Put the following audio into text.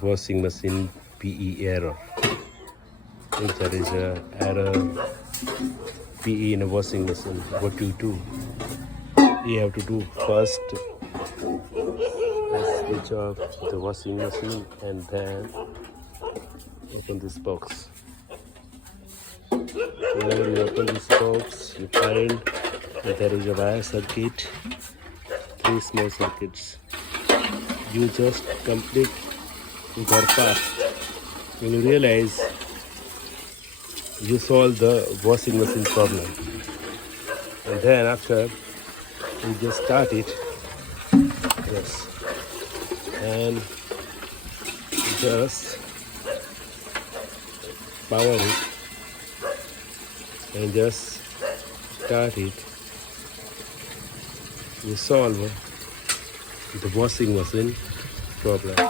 washing machine PE error. If there is a error PE in a washing machine, what you do? You have to do first switch off the washing machine and then open this box. Whenever you open this box, you find that there is a wire circuit, 3 small circuits. You just complete their part. When you realize you solve the washing machine problem, and then after you just start it, yes, and just power it and just start it. You solve the washing machine problem.